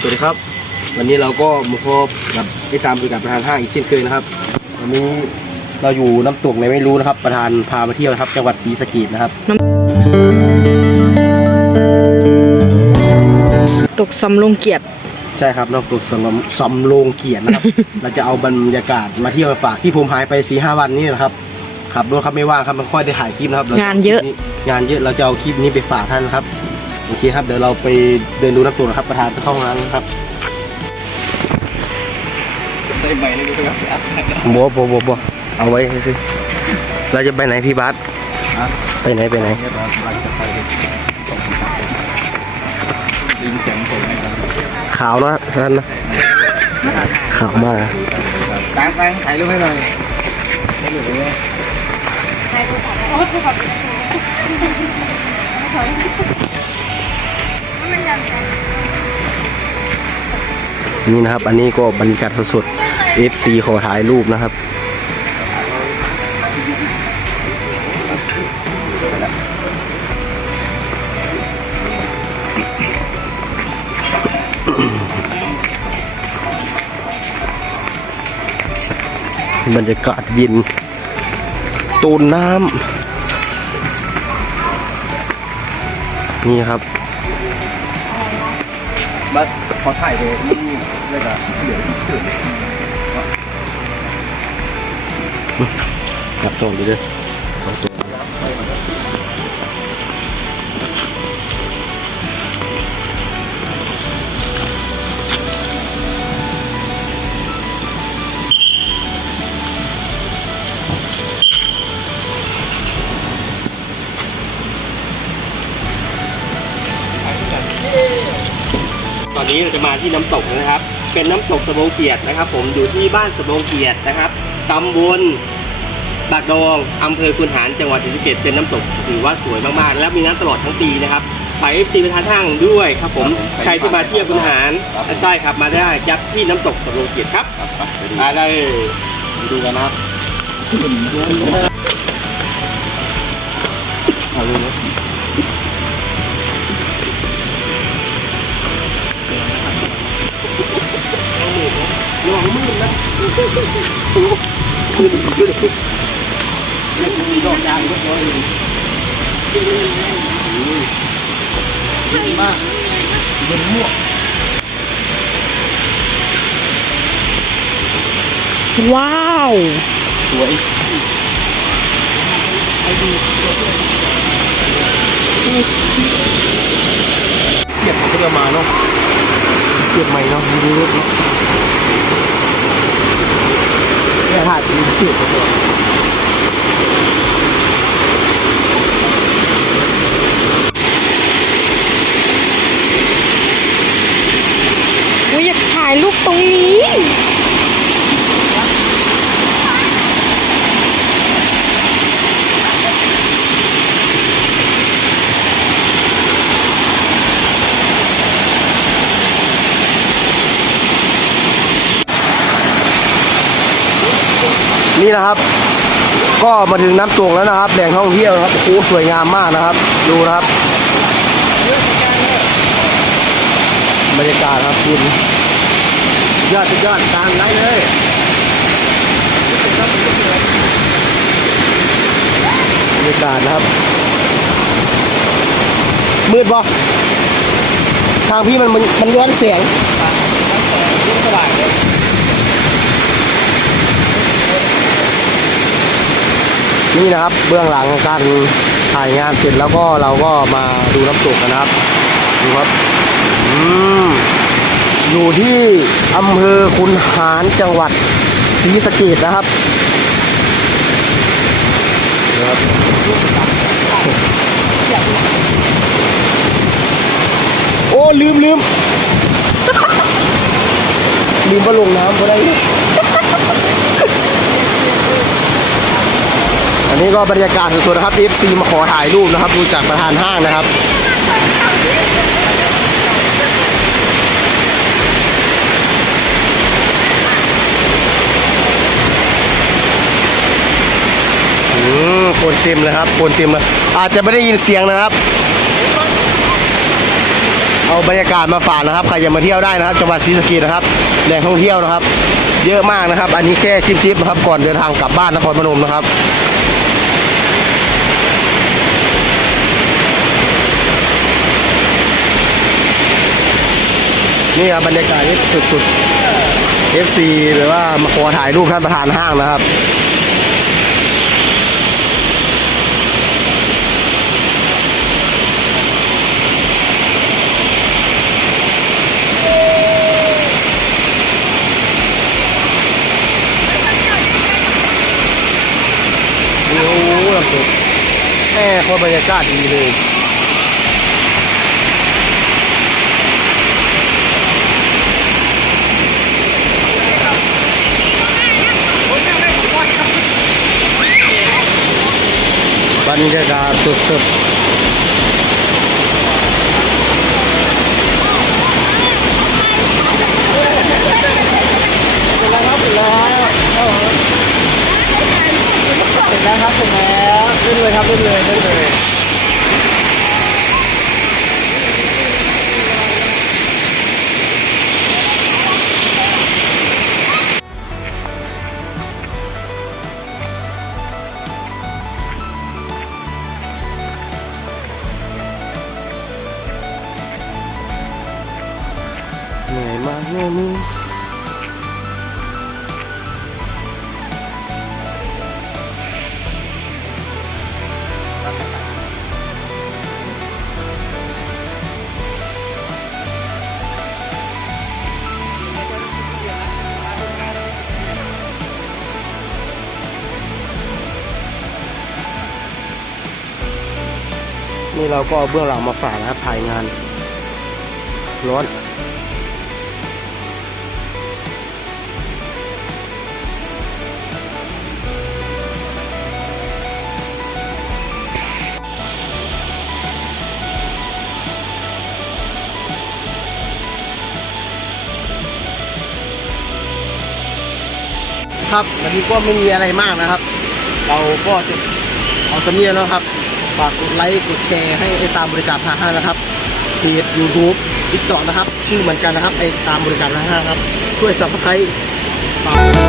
สวัสดีครับ วันนี้เราก็มาพบกับไอ้ตามคุยกับประธานห้างอีกเช่นเคยนะครับ วันนี้เราอยู่น้ำตกไหนไม่รู้นะครับ ประธานพามาเที่ยวนะครับ จังหวัดศรีสะเกษนะครับ ตกสำลงเกียรติใช่ครับน้ำตกสำสำโรงเกียรตินะครับ เราจะเอาบรรยากาศมาเที่ยวมาฝากที่ผมหายไปสี่ห้าวันนี้นะครับขับรถครับไม่ว่างครับไม่ค่อยได้ถ่ายคลิปนะครับรจงานเยอะ งานเยอะเราจะเอาคลิปนี้ไปฝากท่านนะครับ โอเคครับ เดี๋ยวเราไปเดินดูน้ำตกนะครับ ประธานไปเข้าห้องน้ำนะครับได้ใบเลยก็ครับบัวบัวบัวบัวเอาไว้สิเราจะไปไหนพี่บัสไปไหนไปไหนเนี่ยเราเราจะไปส่งครับลิงแข็งผมนะครับขาวนะท่านนะขาวมากนะตั้งตั้งถ่ายรูปให้หน่อยไม่หลุดเลย นี่นะครับ อันนี้ก็บรรยากาศสดๆ FC ขอถ่ายรูปนะครับบรรยากาศเย็นตูนน้ำนี่ครับบัสขอถ่ายเลย นี่เลยก็เดี๋ยวขึ้นครับตรงไปเลยตอนนี้เราจะมาที่น้ำตกนะครับ เป็นน้ำตกสะโบงเกียรตินะครับ ผมอยู่ที่บ้านสะโบงเกียรตินะครับตำบลปากดองอำเภอคุนหารจังหวัดศรีสะเกษเป็นน้ำตกถือว่าสวยมากๆ และมีน้ำตลอดทั้งปีนะครับฝ่ายเอฟซีประธานห้างด้วยครับผมใครที่มาเที่ยวคุนหารใช่ครับมาได้ยับที่น้ำตกสะโรงเกียรติครับครับไปดูมาได้ดูกันนะครับเอาเลย นะระวังมืดนะมีดอกยางก็พออยู่ดีมากเย็นม่วงว้าว สวยเทียบเขาจะมาเนาะ เทียบใหม่เนาะดูรถเนาะเนี่ยถ่ายเป็นเสียบกันเลย อุ้ยอยากถ่ายรูปตรงนี้ นี่นะครับ ก็มาถึงน้ำตกแล้วนะครับแหล่งท่องเที่ยวนะครับโอ้สวยงามมากนะครับ ดูนะครับบรรยากาศครับคุณยอดสุดยอดตามได้เลยบรรยากาศนะครับ มืดบ่ทางพี่มันมันย้อนแสง สบายเลย นี่นะครับเบื้องหลังการถ่ายงานเสร็จแล้วก็เราก็มาดูน้ำตกกันนะครับดูครับอืมอยู่ที่อำเภอคุนหารจังหวัดศรีสะเกษนะครับครับโอ้ลืมลืมลืมว่าลงน้ำก็ได้ นี้ก็บรรยากาศสดๆนะครับ FC มาขอถ่ายรูปนะครับ ดูจากประธานห้างนะครับอืมคนเต็มเลยครับคนเต็มเลยอาจจะไม่ได้ยินเสียงนะครับ เอาบรรยากาศมาฝากนะครับใครจะมาเที่ยวได้นะครับจังหวัดศรีสะเกษนะครับแหล่งท่องเที่ยวนะครับ เยอะมากนะครับ อันนี้แค่ชิปๆนะครับ ก่อนเดินทางกลับบ้านนครพนมนะครับ นี่ครับบรรยากาศนี่สุดๆ FC หรือว่ามาขอถ่ายรูปท่านประธานห้างนะครับโอ้โหลำตกแม่โคตรบรรยากาศดีเลย รรยากาศสุดๆเสร็จแล้วครับเสร็จแล้วขึ้นเลยครับขึ้นเลยขึ้นเลย เหนื่อยมากเนี่ยมึงนี่เราก็เบื้องหลังมาฝากนะถ่ายงานร้อน ครับวันนี้ก็ไม่มีอะไรมากนะครับ เราก็จะเอาสำเนียงแล้วครับฝากกดไลค์กดแชร์ให้ไอ้ตามบริการทางห้างนะครับเพจยูทูบทิกตอกนะครับชื่อเหมือนกันนะครับไอ้ตามบริการทางห้างครับ ช่วยสับสไครต์